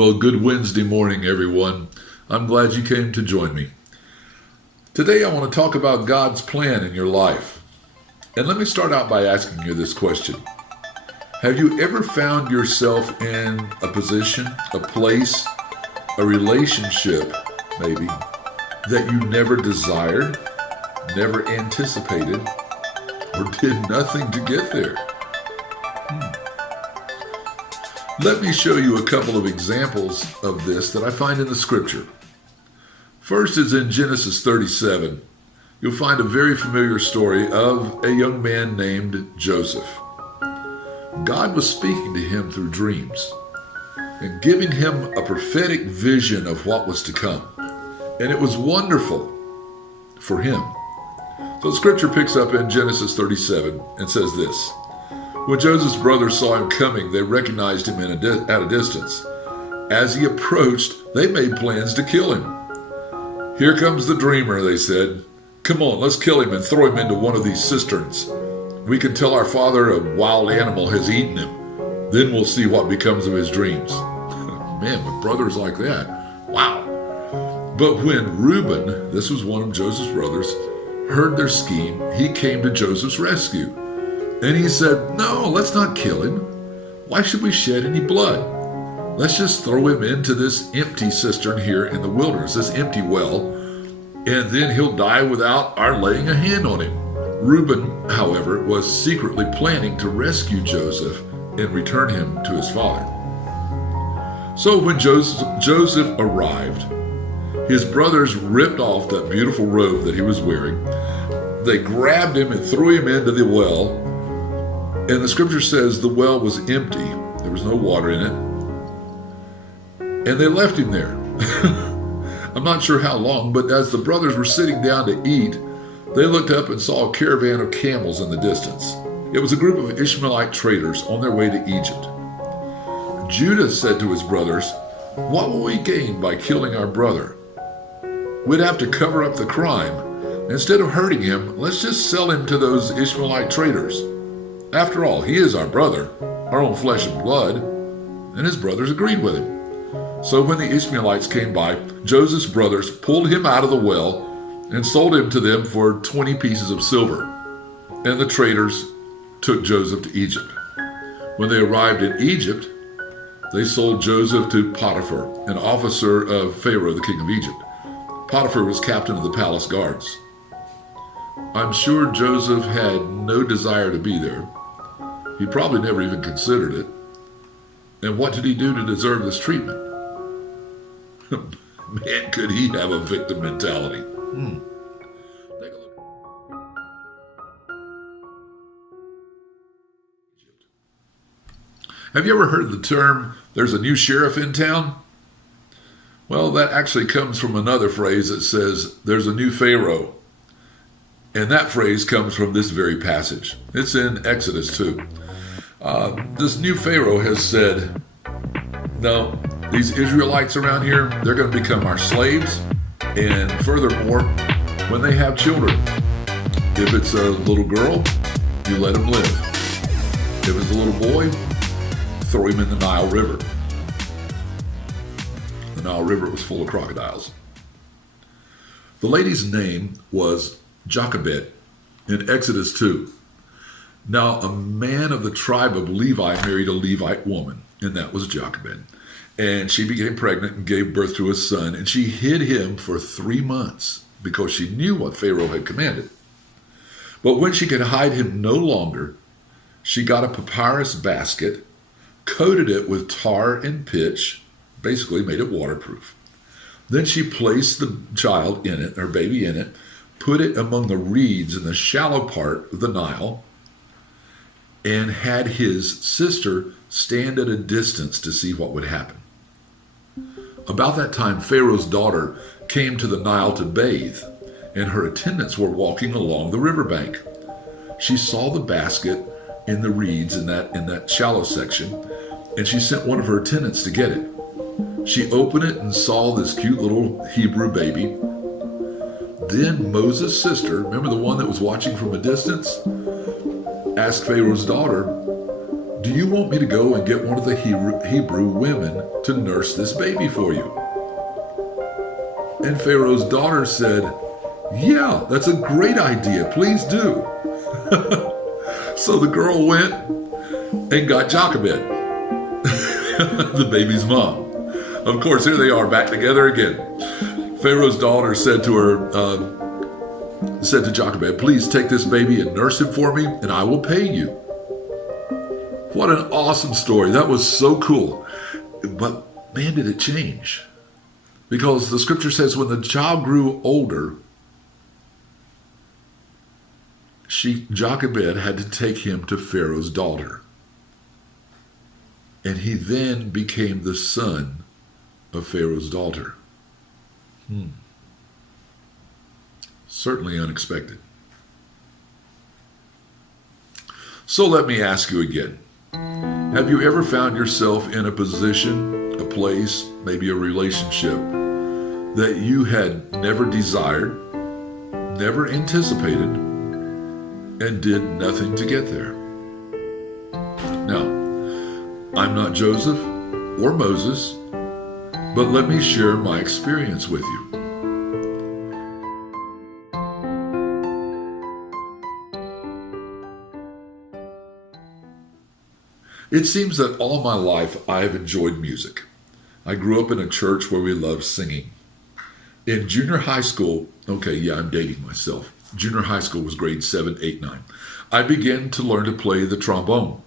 Well, good Wednesday morning, everyone. I'm glad you came to join me. Today, I want to talk about God's plan in your life. And let me start out by asking you this question. Have you ever found yourself in a position, a place, a relationship, maybe, that you never desired, never anticipated, or did nothing to get there? Let me show you a couple of examples of this that I find in the scripture. First is in Genesis 37. You'll find a very familiar story of a young man named Joseph. God was speaking to him through dreams and giving him a prophetic vision of what was to come. And it was wonderful for him. So the scripture picks up in Genesis 37 and says this. When Joseph's brothers saw him coming, they recognized him at a distance. As he approached, they made plans to kill him. Here comes the dreamer, they said. Come on, let's kill him and throw him into one of these cisterns. We can tell our father a wild animal has eaten him. Then we'll see what becomes of his dreams. Man, with brothers like that, wow. But when Reuben, this was one of Joseph's brothers, heard their scheme, he came to Joseph's rescue. And he said, no, let's not kill him. Why should we shed any blood? Let's just throw him into this empty cistern here in the wilderness, this empty well, and then he'll die without our laying a hand on him. Reuben, however, was secretly planning to rescue Joseph and return him to his father. So when Joseph arrived, his brothers ripped off that beautiful robe that he was wearing. They grabbed him and threw him into the well. And the scripture says the well was empty. There was no water in it. And they left him there. I'm not sure how long, but as the brothers were sitting down to eat, they looked up and saw a caravan of camels in the distance. It was a group of Ishmaelite traders on their way to Egypt. Judah said to his brothers, what will we gain by killing our brother? We'd have to cover up the crime. Instead of hurting him, let's just sell him to those Ishmaelite traders. After all, he is our brother, our own flesh and blood. And his brothers agreed with him. So when the Ishmaelites came by, Joseph's brothers pulled him out of the well and sold him to them for 20 pieces of silver. And the traders took Joseph to Egypt. When they arrived in Egypt, they sold Joseph to Potiphar, an officer of Pharaoh, the king of Egypt. Potiphar was captain of the palace guards. I'm sure Joseph had no desire to be there. He probably never even considered it. And what did he do to deserve this treatment? Man, could he have a victim mentality. Take a look. Have you ever heard the term, there's a new sheriff in town? Well, that actually comes from another phrase that says, there's a new Pharaoh. And that phrase comes from this very passage. It's in Exodus 2. This new Pharaoh has said, no, these Israelites around here, they're going to become our slaves. And furthermore, when they have children, if it's a little girl, you let them live. If it's a little boy, throw him in the Nile River. The Nile River was full of crocodiles. The lady's name was Jochebed in Exodus 2. Now, a man of the tribe of Levi married a Levite woman, and that was Jochebed. And she became pregnant and gave birth to a son, and she hid him for 3 months because she knew what Pharaoh had commanded. But when she could hide him no longer, she got a papyrus basket, coated it with tar and pitch, basically made it waterproof. Then she placed the child in it, her baby in it, put it among the reeds in the shallow part of the Nile, and had his sister stand at a distance to see what would happen. About that time, Pharaoh's daughter came to the Nile to bathe, and her attendants were walking along the riverbank. She saw the basket in the reeds in that shallow section, and she sent one of her attendants to get it. She opened it and saw this cute little Hebrew baby. Then Moses' sister, remember the one that was watching from a distance, asked Pharaoh's daughter, do you want me to go and get one of the Hebrew women to nurse this baby for you? And Pharaoh's daughter said, yeah, that's a great idea. Please do. So the girl went and got Jochebed, the baby's mom. Of course, here they are back together again. Pharaoh's daughter said to Jochebed, please take this baby and nurse him for me, and I will pay you. What an awesome story. That was so cool. But man, did it change. Because the scripture says when the child grew older, Jochebed had to take him to Pharaoh's daughter. And he then became the son of Pharaoh's daughter. Certainly unexpected. So let me ask you again. Have you ever found yourself in a position, a place, maybe a relationship that you had never desired, never anticipated, and did nothing to get there? Now, I'm not Joseph or Moses, but let me share my experience with you. It seems that all my life I have enjoyed music. I grew up in a church where we loved singing. In junior high school, I'm dating myself. Junior high school was grade 7, 8, 9. I began to learn to play the trombone.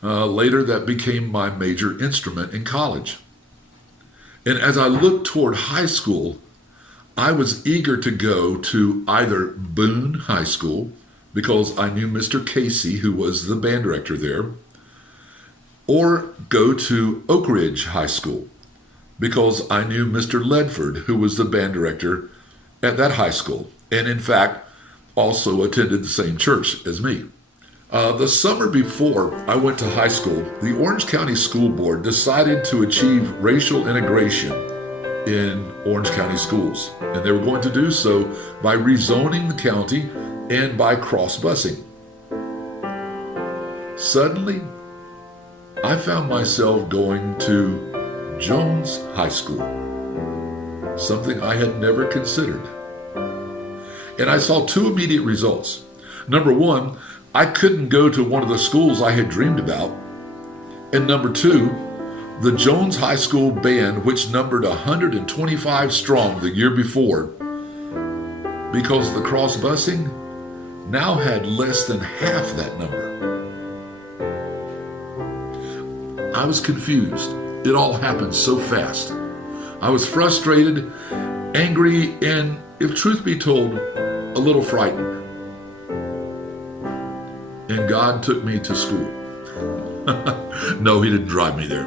Later, that became my major instrument in college. And as I looked toward high school, I was eager to go to either Boone High School, because I knew Mr. Casey, who was the band director there, or go to Oak Ridge High School, because I knew Mr. Ledford, who was the band director at that high school, and in fact, also attended the same church as me. The summer before I went to high school, the Orange County School Board decided to achieve racial integration in Orange County schools, and they were going to do so by rezoning the county and by cross-busing. Suddenly, I found myself going to Jones High School, something I had never considered. And I saw two immediate results. Number one, I couldn't go to one of the schools I had dreamed about. And number two, the Jones High School band, which numbered 125 strong the year before, because of the cross-busing, now had less than half that number. I was confused. It all happened so fast. I was frustrated, angry, and, if truth be told, a little frightened. And God took me to school. No, he didn't drive me there.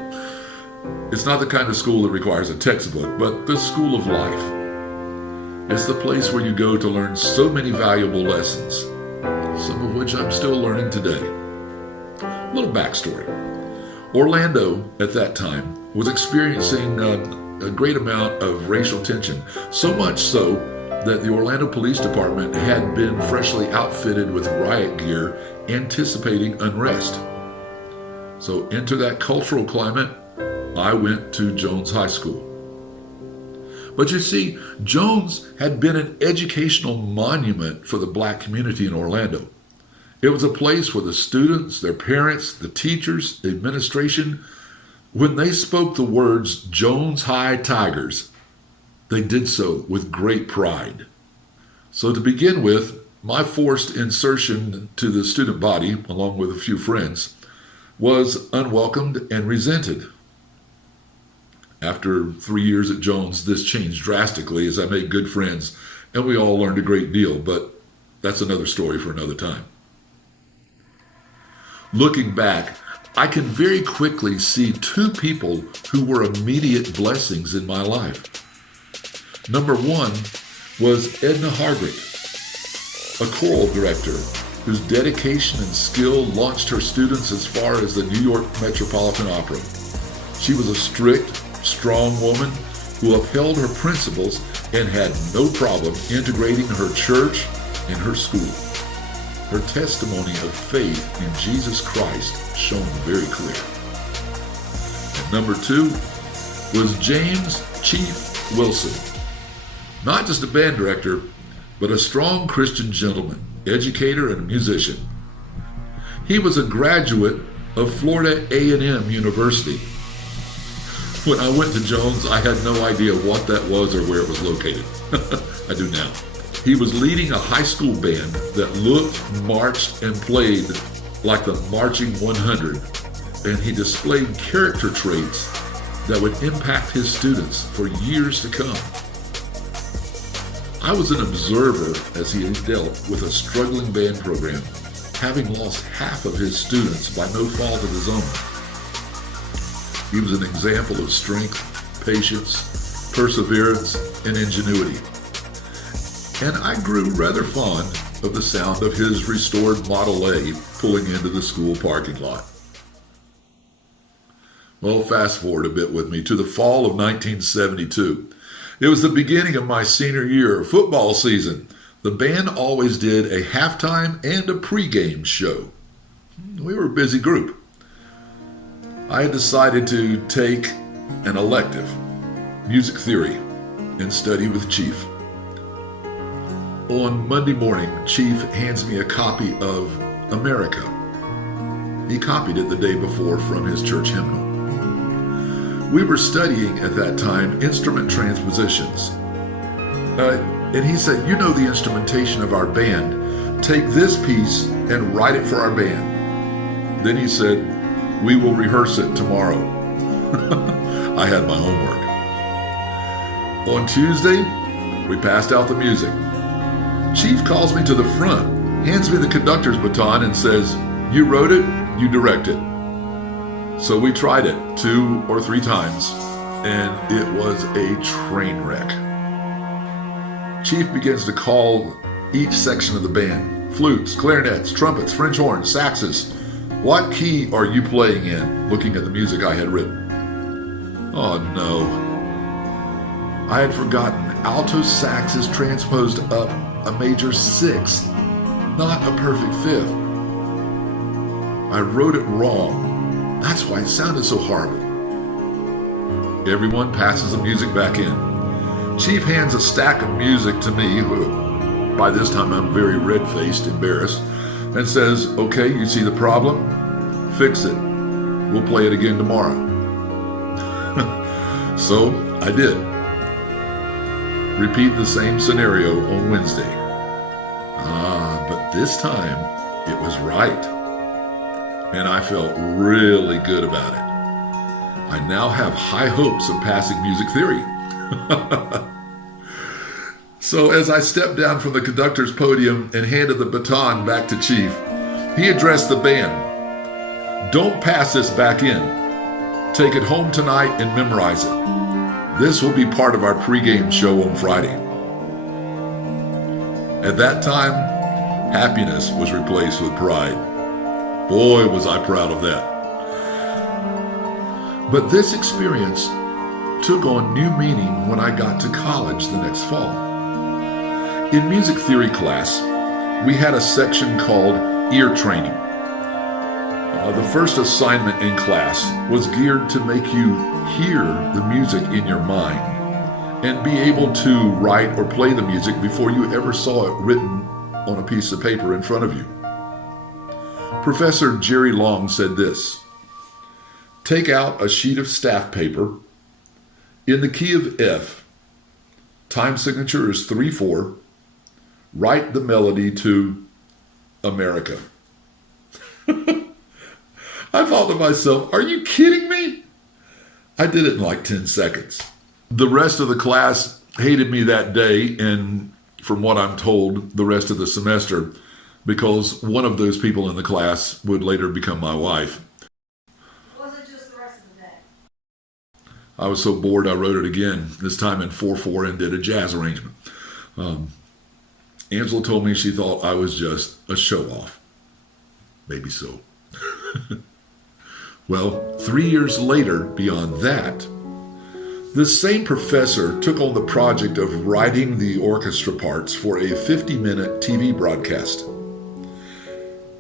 It's not the kind of school that requires a textbook, but the school of life. It's the place where you go to learn so many valuable lessons, some of which I'm still learning today. A little backstory. Orlando, at that time, was experiencing a great amount of racial tension, so much so that the Orlando Police Department had been freshly outfitted with riot gear, anticipating unrest. So into that cultural climate, I went to Jones High School. But you see, Jones had been an educational monument for the black community in Orlando. It was a place where the students, their parents, the teachers, the administration, when they spoke the words Jones High Tigers, they did so with great pride. So to begin with, my forced insertion to the student body, along with a few friends, was unwelcomed and resented. After 3 years at Jones, this changed drastically as I made good friends, and we all learned a great deal, but that's another story for another time. Looking back, I can very quickly see two people who were immediate blessings in my life. Number one was Edna Hargreet, a choral director whose dedication and skill launched her students as far as the New York Metropolitan Opera. She was a strict, strong woman who upheld her principles and had no problem integrating her church and her school. her testimony of faith in Jesus Christ shone very clear. And number 2 was James Chief Wilson. Not just a band director, but a strong Christian gentleman, educator, and a musician. He was a graduate of Florida A&M University. When I went to Jones, I had no idea what that was or where it was located. I do now. He was leading a high school band that looked, marched, and played like the Marching 100, and he displayed character traits that would impact his students for years to come. I was an observer as he dealt with a struggling band program, having lost half of his students by no fault of his own. He was an example of strength, patience, perseverance, and ingenuity. And I grew rather fond of the sound of his restored Model A pulling into the school parking lot. Well, fast forward a bit with me to the fall of 1972. It was the beginning of my senior year football season. The band always did a halftime and a pregame show. We were a busy group. I had decided to take an elective, music theory, and study with Chief. On Monday morning, Chief hands me a copy of America. He copied it the day before from his church hymnal. We were studying at that time instrument transpositions. And he said, "You know the instrumentation of our band. Take this piece and write it for our band." Then he said, "We will rehearse it tomorrow." I had my homework. On Tuesday, we passed out the music. Chief calls me to the front, hands me the conductor's baton, and says, "You wrote it, you direct it." So we tried it 2 or 3 times, and it was a train wreck. Chief begins to call each section of the band: flutes, clarinets, trumpets, French horns, saxes. "What key are you playing in?" looking at the music I had written. Oh no. I had forgotten alto sax is transposed up a major 6th, not a perfect 5th. I wrote it wrong. That's why it sounded so horrible. Everyone passes the music back in. Chief hands a stack of music to me. By this time I'm very red-faced, embarrassed, and says, "Okay, you see the problem? Fix it. We'll play it again tomorrow." So I did. Repeat the same scenario on Wednesday. But this time it was right. And I felt really good about it. I now have high hopes of passing music theory. So as I stepped down from the conductor's podium and handed the baton back to Chief, he addressed the band. "Don't pass this back in. Take it home tonight and memorize it. This will be part of our pregame show on Friday." At that time, happiness was replaced with pride. Boy, was I proud of that. But this experience took on new meaning when I got to college the next fall. In music theory class, we had a section called ear training. The first assignment in class was geared to make you hear the music in your mind and be able to write or play the music before you ever saw it written on a piece of paper in front of you. Professor Jerry Long said this: "Take out a sheet of staff paper in the key of F. Time signature is 3/4. Write the melody to America." I thought to myself, are you kidding me? I did it in like 10 seconds. The rest of the class hated me that day, and from what I'm told, the rest of the semester, because one of those people in the class would later become my wife. Was it just the rest of the day? I was so bored I wrote it again, this time in 4/4, and did a jazz arrangement. Angela told me she thought I was just a show-off. Maybe so. Well, 3 years later, beyond that, the same professor took on the project of writing the orchestra parts for a 50-minute TV broadcast.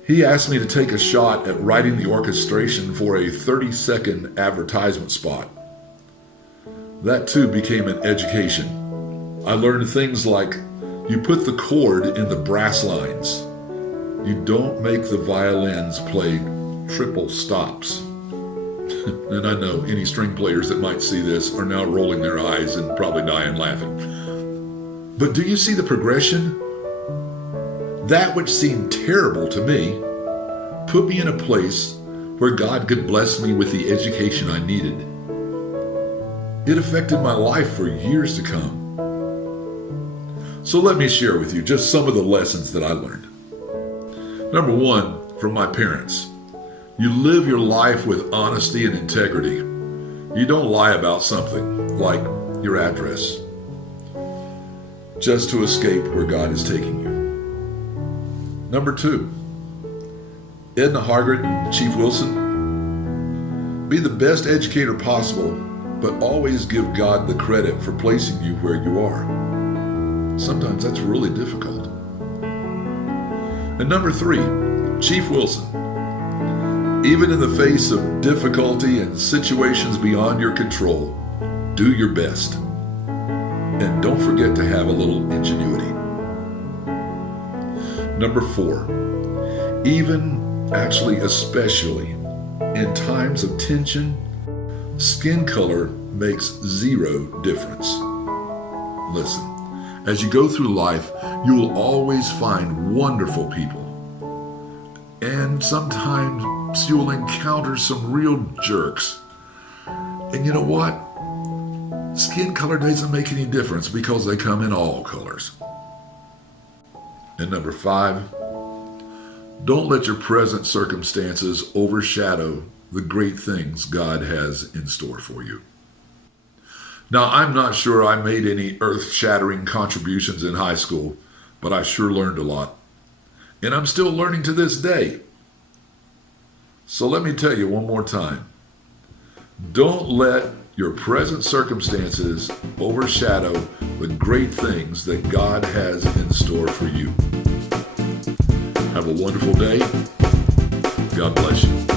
He asked me to take a shot at writing the orchestration for a 30-second advertisement spot. That too became an education. I learned things like you put the chord in the brass lines. You don't make the violins play triple stops. And I know any string players that might see this are now rolling their eyes and probably dying laughing. But do you see the progression? That which seemed terrible to me put me in a place where God could bless me with the education I needed. It affected my life for years to come. So let me share with you just some of the lessons that I learned. Number one, from my parents. You live your life with honesty and integrity. You don't lie about something, like your address, just to escape where God is taking you. Number two, Edna Hargett and Chief Wilson. Be the best educator possible, but always give God the credit for placing you where you are. Sometimes that's really difficult. And number three, Chief Wilson. Even in the face of difficulty and situations beyond your control, do your best. And don't forget to have a little ingenuity. Number four, especially in times of tension, skin color makes zero difference. Listen, as you go through life, you will always find wonderful people. And sometimes you'll encounter some real jerks. And you know what? Skin color doesn't make any difference because they come in all colors. And number five, don't let your present circumstances overshadow the great things God has in store for you. Now, I'm not sure I made any earth-shattering contributions in high school, but I sure learned a lot. And I'm still learning to this day. So let me tell you one more time. Don't let your present circumstances overshadow the great things that God has in store for you. Have a wonderful day. God bless you.